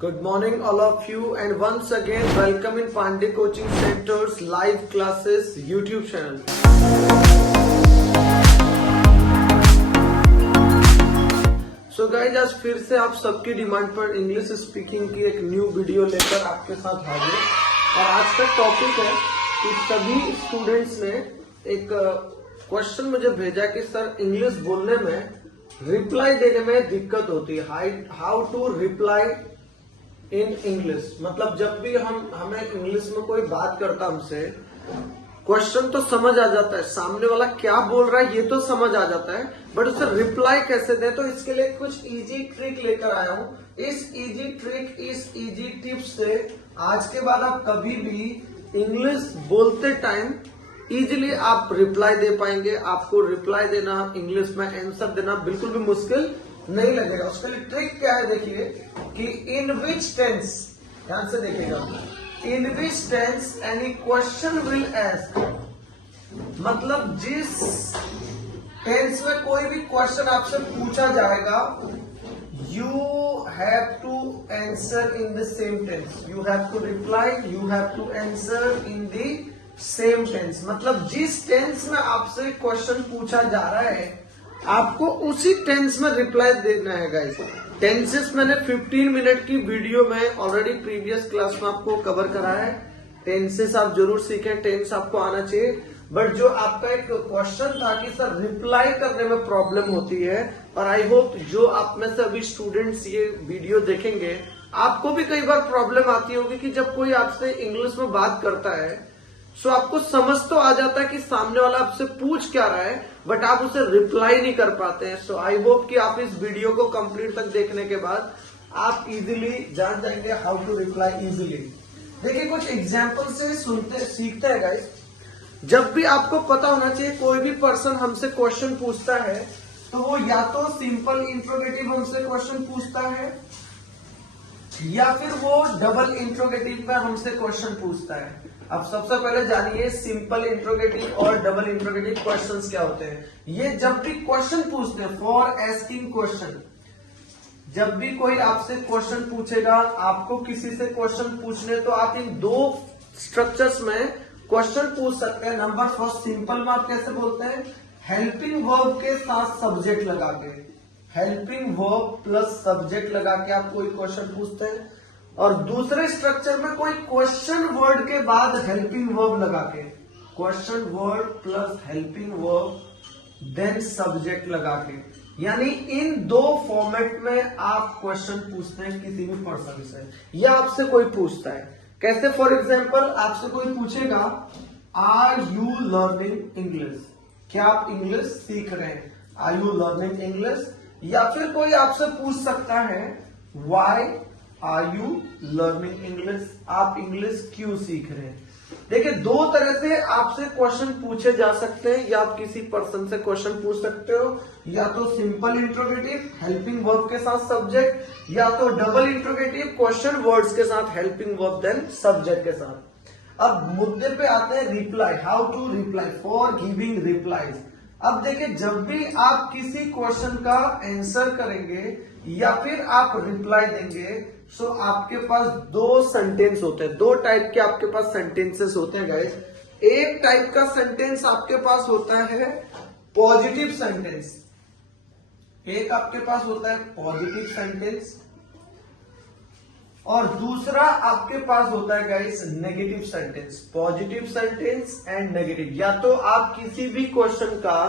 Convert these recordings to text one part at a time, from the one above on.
Good morning all of you and once again welcome in Pandey Coaching Center's live classes YouTube channel. So guys आज फिर से आप सबकी demand पर English speaking की एक न्यू वीडियो लेकर आपके साथ हाजिर और आज का टॉपिक है कि सभी स्टूडेंट्स ने एक क्वेश्चन मुझे भेजा कि सर इंग्लिश बोलने में रिप्लाई देने में दिक्कत होती है, how to reply in English. मतलब जब भी हमें इंग्लिश में कोई बात करता हमसे क्वेश्चन तो समझ आ जाता है, सामने वाला क्या बोल रहा है ये तो समझ आ जाता है, बट उसे रिप्लाई कैसे दें। तो इसके लिए कुछ इजी ट्रिक लेकर आया हूं। इस इजी ट्रिक, इस इजी टिप्स से आज के बाद आप कभी भी इंग्लिश बोलते टाइम इजीली आप रिप्लाई दे पाएंगे। आपको रिप्लाई देना, इंग्लिश में आंसर देना बिल्कुल भी मुश्किल नहीं लगेगा। उसके लिए ट्रिक क्या है देखिए कि इन विच टेंस, ध्यान से देखिएगा, in which tense any question will ask, मतलब जिस टेंस में कोई भी क्वेश्चन आपसे पूछा जाएगा you have to answer in the same tense, you have to reply, you have to answer in the same tense. मतलब जिस टेंस में आपसे क्वेश्चन पूछा जा रहा है आपको उसी टेंस में रिप्लाई देना है गाइस। टेंसेस मैंने 15 मिनट की वीडियो में ऑलरेडी प्रीवियस क्लास में आपको कवर करा है। टेंसेस आप जरूर सीखें, टेंस आपको आना चाहिए। बट जो आपका एक क्वेश्चन था कि सर रिप्लाई करने में प्रॉब्लम होती है, और आई होप जो आप में से अभी स्टूडेंट्स ये वीडियो देखेंगे आपको भी कई बार प्रॉब्लम आती होगी कि जब कोई आपसे इंग्लिश में बात करता है सो आपको समझ तो आ जाता है कि सामने वाला आपसे पूछ क्या रहा है, बट आप उसे रिप्लाई नहीं कर पाते हैं। सो आई होप कि आप इस वीडियो को कंप्लीट तक देखने के बाद आप इजीली जान जाएंगे हाउ टू रिप्लाई इजीली। देखिए कुछ एग्जांपल से सुनते सीखते हैं गाइस। जब भी आपको पता होना चाहिए कोई भी पर्सन हमसे क्वेश्चन पूछता है तो वो या तो सिंपल इंट्रोगेटिव हमसे क्वेश्चन पूछता है या फिर वो डबल इंट्रोगेटिव में हमसे क्वेश्चन पूछता है। अब सबसे पहले जानिए सिंपल इंट्रोगेटिव और डबल इंट्रोगेटिव क्वेश्चंस क्या होते हैं। ये जब भी क्वेश्चन पूछते हैं, फॉर आस्किंग क्वेश्चन, जब भी कोई आपसे क्वेश्चन पूछेगा, आपको किसी से क्वेश्चन पूछने, तो आप इन दो स्ट्रक्चर्स में क्वेश्चन पूछ सकते हैं। नंबर फर्स्ट सिंपल में आप कैसे बोलते हैं, हेल्पिंग वर्ब के साथ सब्जेक्ट लगा के, हेल्पिंग वर्ब प्लस सब्जेक्ट लगा के आप कोई क्वेश्चन पूछते हैं। और दूसरे स्ट्रक्चर में कोई क्वेश्चन वर्ड के बाद हेल्पिंग वर्ब लगा के, question word plus helping verb then subject लगा के, यानी इन दो फॉर्मेट में आप क्वेश्चन पूछते हैं किसी भी पर्सन से या आपसे कोई पूछता है। कैसे, फॉर एग्जाम्पल आपसे कोई पूछेगा आर यू लर्निंग इंग्लिश, क्या आप इंग्लिश सीख रहे हैं, आर यू लर्निंग इंग्लिश। या फिर कोई आपसे पूछ सकता है why are you learning English, आप इंग्लिश क्यों सीख रहे हैं। देखिए दो तरह से आपसे क्वेश्चन पूछे जा सकते हैं, या आप किसी पर्सन से क्वेश्चन पूछ सकते हो, या तो सिंपल इंट्रोगेटिव हेल्पिंग वर्ब के साथ सब्जेक्ट, या तो डबल इंट्रोगेटिव क्वेश्चन वर्ड्स के साथ हेल्पिंग वर्ब देन सब्जेक्ट के साथ। अब मुद्दे पे आते हैं reply, how to reply, for giving replies. अब देखिए जब भी आप किसी क्वेश्चन का आंसर करेंगे या फिर आप रिप्लाई देंगे, सो आपके पास दो सेंटेंस होते हैं, दो टाइप के आपके पास सेंटेंसेस होते हैं गाइस। एक टाइप का सेंटेंस आपके पास होता है पॉजिटिव सेंटेंस, एक आपके पास होता है पॉजिटिव सेंटेंस, और दूसरा आपके पास होता है guys negative sentence. Positive sentence and negative, या तो आप किसी भी क्वेश्चन का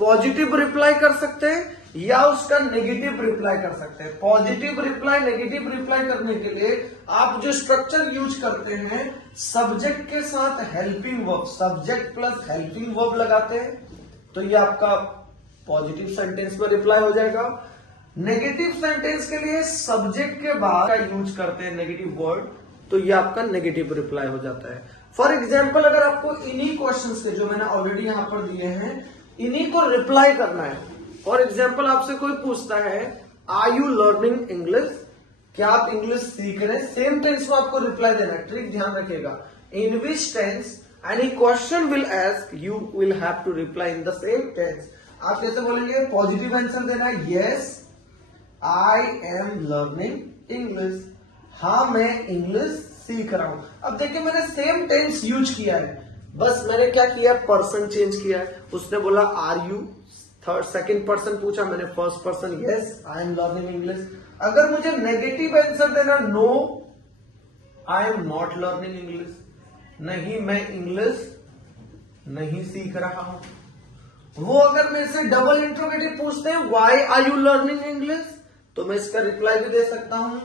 पॉजिटिव रिप्लाई कर सकते हैं या उसका नेगेटिव रिप्लाई कर सकते हैं। पॉजिटिव रिप्लाई, नेगेटिव रिप्लाई करने के लिए आप जो स्ट्रक्चर यूज करते हैं, सब्जेक्ट के साथ helping verb, subject plus helping verb लगाते हैं, तो ये आपका पॉजिटिव सेंटेंस में रिप्लाई हो जाएगा। नेगेटिव सेंटेंस के लिए सब्जेक्ट के बाद का यूज करते हैं नेगेटिव वर्ड, तो ये आपका नेगेटिव रिप्लाई हो जाता है। फॉर एग्जाम्पल अगर आपको इन्हीं क्वेश्चंस के जो मैंने ऑलरेडी यहां पर दिए हैं इन्हीं को रिप्लाई करना है। फॉर एग्जाम्पल आपसे कोई पूछता है आर यू लर्निंग इंग्लिश, क्या आप इंग्लिश सीख रहे हैं, सेम टेंस में आपको रिप्लाई देना है। ट्रिक ध्यान रखिएगा, in which tense any question will ask you will have to reply in the same tense. आप कैसे बोलेंगे, पॉजिटिव आंसर देना है, yes I am learning English. हाँ मैं इंग्लिश सीख रहा हूं। अब देखिए मैंने सेम टेंस यूज किया है, बस मैंने क्या किया, पर्सन चेंज किया है। उसने बोला are you, third second person पूछा, मैंने first person, yes I am learning English. अगर मुझे नेगेटिव आंसर देना, no I am not learning English, नहीं मैं इंग्लिश नहीं सीख रहा हूं। वो अगर मेरे से डबल इंट्रोगेटिव पूछते हैं why are you learning English, तो मैं इसका रिप्लाई भी दे सकता हूं,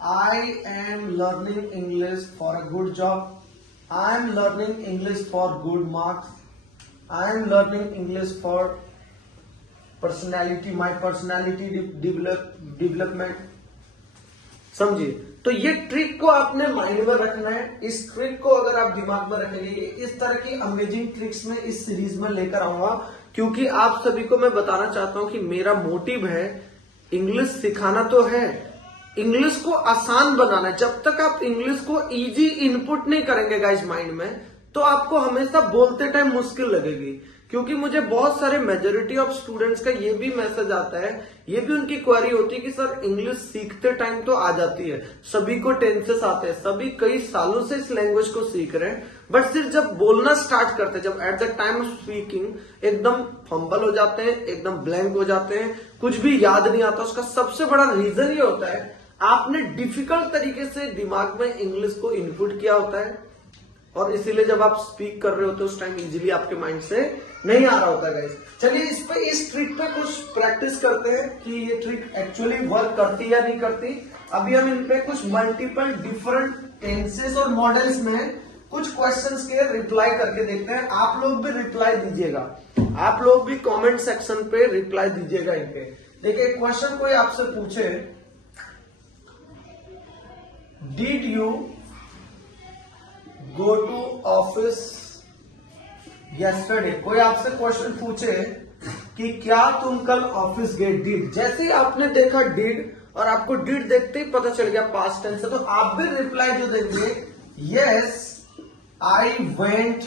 I am learning English for a good job, I am learning English for good marks, I am learning English for personality, my personality development. समझिए, तो ये ट्रिक को आपने माइंड में रखना है। इस ट्रिक को अगर आप दिमाग में रखेंगे, इस तरह की अमेजिंग ट्रिक्स में इस सीरीज में लेकर आऊंगा, क्योंकि आप सभी को मैं बताना चाहता हूं कि मेरा मोटिव है इंग्लिश सिखाना तो है, इंग्लिश को आसान बनाना है। जब तक आप इंग्लिश को इजी इनपुट नहीं करेंगे गाइस माइंड में, तो आपको हमेशा बोलते टाइम मुश्किल लगेगी। क्योंकि मुझे बहुत सारे मेजोरिटी ऑफ स्टूडेंट्स का ये भी मैसेज आता है, ये भी उनकी क्वेरी होती है कि सर इंग्लिश सीखते टाइम तो आ जाती है, सभी को टेंसेस आते हैं, सभी कई सालों से इस लैंग्वेज को सीख रहे हैं, बट सिर्फ जब बोलना स्टार्ट करते हैं, जब at the time of speaking एकदम फंबल हो जाते हैं, एकदम ब्लैंक हो जाते हैं, कुछ भी याद नहीं आता। उसका सबसे बड़ा रीजन ये होता है आपने डिफिकल्ट तरीके से दिमाग में इंग्लिश को इनपुट किया होता है, और इसीलिए जब आप स्पीक कर रहे होते हो उस टाइम इजीली आपके माइंड से नहीं आ रहा होता गाइस। चलिए इस ट्रिक पे कुछ प्रैक्टिस करते हैं कि ये ट्रिक एक्चुअली वर्क करती या नहीं करती। अभी हम इन पे कुछ मल्टीपल डिफरेंट टेंसेस और मॉडल्स में कुछ क्वेश्चंस के रिप्लाई करके देखते हैं। आप लोग भी रिप्लाई दीजिएगा, आप लोग भी कमेंट सेक्शन पे रिप्लाई दीजिएगा इनके। देखिए क्वेश्चन कोई आपसे पूछे, did you go to office yesterday, कोई आपसे क्वेश्चन पूछे कि क्या तुम कल ऑफिस गए, डिड। जैसे ही आपने देखा डिड और आपको डिड देखते ही पता चल गया पास्ट टेंस है, तो आप भी रिप्लाई जो देंगे, yes I went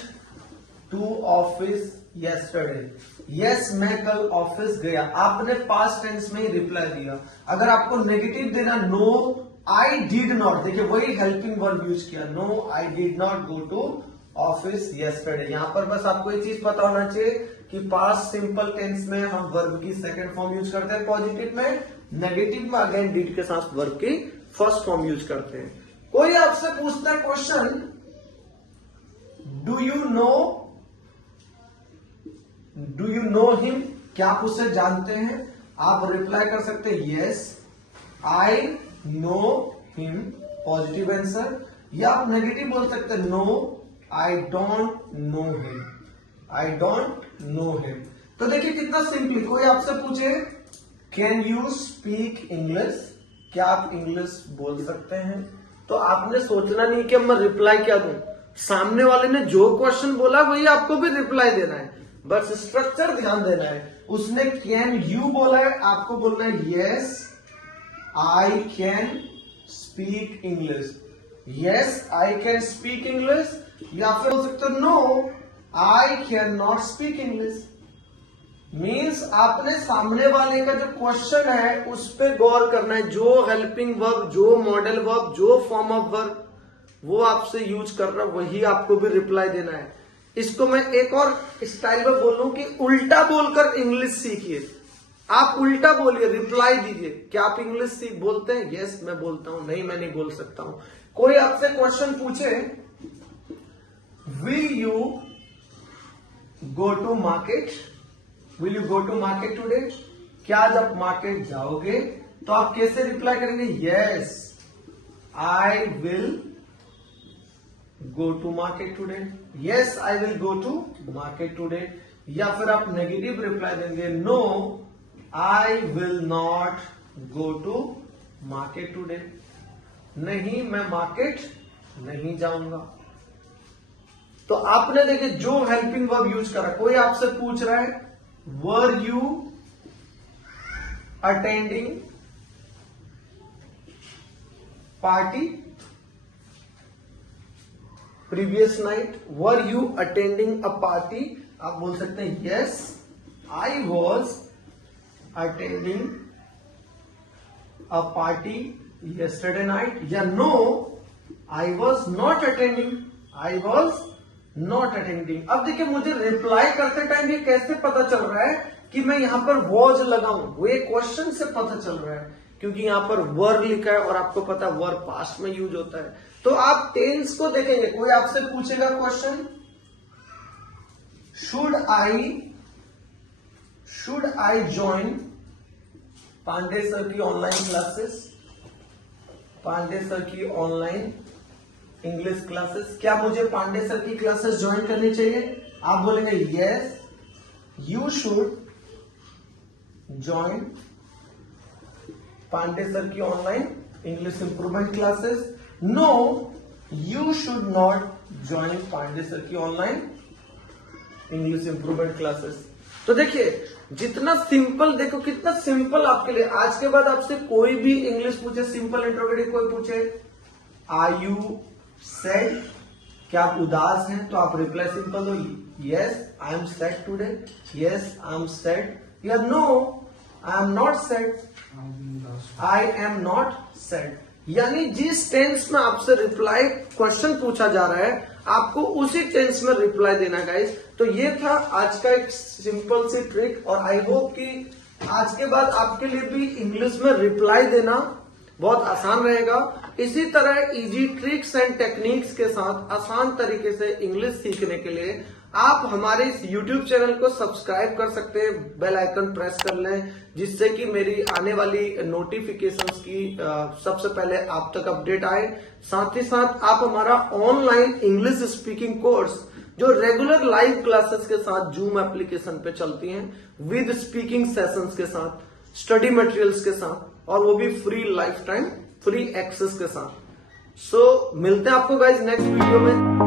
to office yesterday, yes मैं कल ऑफिस गया। आपने पास्ट टेंस में ही रिप्लाई दिया। अगर आपको नेगेटिव देना, नो आई डिड नॉट, देखिए वही हेल्पिंग वर्ब यूज किया, no I did not go to office yesterday. यहां पर बस आपको एक चीज पता होना चाहिए कि पास्ट सिंपल टेंस में हम वर्ब की सेकंड फॉर्म यूज करते हैं पॉजिटिव में, नेगेटिव में अगेन डिड के साथ वर्ब की फर्स्ट फॉर्म यूज करते हैं। कोई आपसे पूछता है question, do you know him, क्या आप उसे जानते हैं। आप रिप्लाई कर सकते हैं, yes I know him, positive answer, या आप नेगेटिव बोल सकते हैं, no I don't know him, I don't know him. तो देखिए कितना सिंपली, कोई आपसे पूछे कैन यू स्पीक इंग्लिश, क्या आप इंग्लिश बोल सकते हैं, तो आपने सोचना नहीं कि अब मैं रिप्लाई क्या दूं, सामने वाले ने जो क्वेश्चन बोला वही आपको भी रिप्लाई देना है, बस स्ट्रक्चर ध्यान देना है। उसने कैन यू बोला है, आपको बोलना है yes I can speak English, yes I can speak English, या फिर हो सकता है no I can not speak English. Means आपने सामने वाले का जो क्वेश्चन है उस पर गौर करना है, जो हेल्पिंग वर्ब, जो मॉडल वर्ब, जो फॉर्म ऑफ वर्ब वो आपसे यूज कर रहा है वही आपको भी रिप्लाई देना है। इसको मैं एक और स्टाइल में बोलूं कि उल्टा बोलकर इंग्लिश सीखिए। आप उल्टा बोलिए, रिप्लाई दीजिए। क्या आप इंग्लिश सीख बोलते हैं? यस मैं बोलता हूं, नहीं मैं नहीं बोल सकता हूं। कोई आपसे क्वेश्चन पूछे will you go to market, will you go to market today, क्या आज आप मार्केट जाओगे, तो आप कैसे रिप्लाई करेंगे, yes I will go to market today, yes I will go to market today. या फिर आप नेगेटिव रिप्लाई देंगे, no I will not go to market today, नहीं मैं मार्केट नहीं जाऊंगा। तो आपने देखिए जो हेल्पिंग वर्ब यूज करा। कोई आपसे पूछ रहा है were you attending party previous night, were you attending a party, आप बोल सकते हैं yes I was attending a party yesterday night, या no, I was not attending, I was not attending। अब देखिए मुझे रिप्लाई करते टाइम ये कैसे पता चल रहा है कि मैं यहाँ पर was लगाऊं, वो एक क्वेश्चन से पता चल रहा है, क्योंकि यहाँ पर वर लिखा है और आपको पता है वर पास्ट में यूज होता है। तो आप टेंस को देखेंगे, कोई आपसे पूछेगा question, should I join Pandey sir की ऑनलाइन क्लासेस, पांडे सर की ऑनलाइन इंग्लिश क्लासेस, क्या मुझे पांडे सर की क्लासेस ज्वाइन करनी चाहिए? आप बोलेंगे yes, you should join Pandey sir की online English improvement classes, no you should not join Pandey sir की ऑनलाइन इंग्लिश इंप्रूवमेंट क्लासेस। तो देखिए जितना सिंपल, देखो कितना सिंपल आपके लिए। आज के बाद आपसे कोई भी इंग्लिश पूछे, सिंपल इंट्रोगेटिव कोई पूछे, आर यू सैड, क्या आप उदास हैं, तो आप रिप्लाई सिंपल दो, yes I am sad today, yes I am sad, या no I am not sad, I am not sad. यानी जिस टेंस में आपसे रिप्लाई क्वेश्चन पूछा जा रहा है आपको उसी टेंस में रिप्लाई देना गाइस। तो ये था आज का एक सिंपल सी ट्रिक, और आई होप कि आज के बाद आपके लिए भी इंग्लिश में रिप्लाई देना बहुत आसान रहेगा। इसी तरह इजी ट्रिक्स एंड टेक्निक्स के साथ आसान तरीके से इंग्लिश सीखने के लिए आप हमारे इस YouTube चैनल को सब्सक्राइब कर सकते हैं, बेल आइकन प्रेस कर लें, जिससे कि मेरी आने वाली नोटिफिकेशंस की सबसे पहले आप तक अपडेट आए। साथ ही साथ आप हमारा ऑनलाइन इंग्लिश स्पीकिंग कोर्स जो रेगुलर लाइव क्लासेस के साथ जूम एप्लीकेशन पे चलती हैं, विद स्पीकिंग सेशंस के साथ, स्टडी मटेरियल्स के साथ, और वो भी free lifetime free access के साथ। सो मिलते हैं आपको गाइज नेक्स्ट वीडियो में।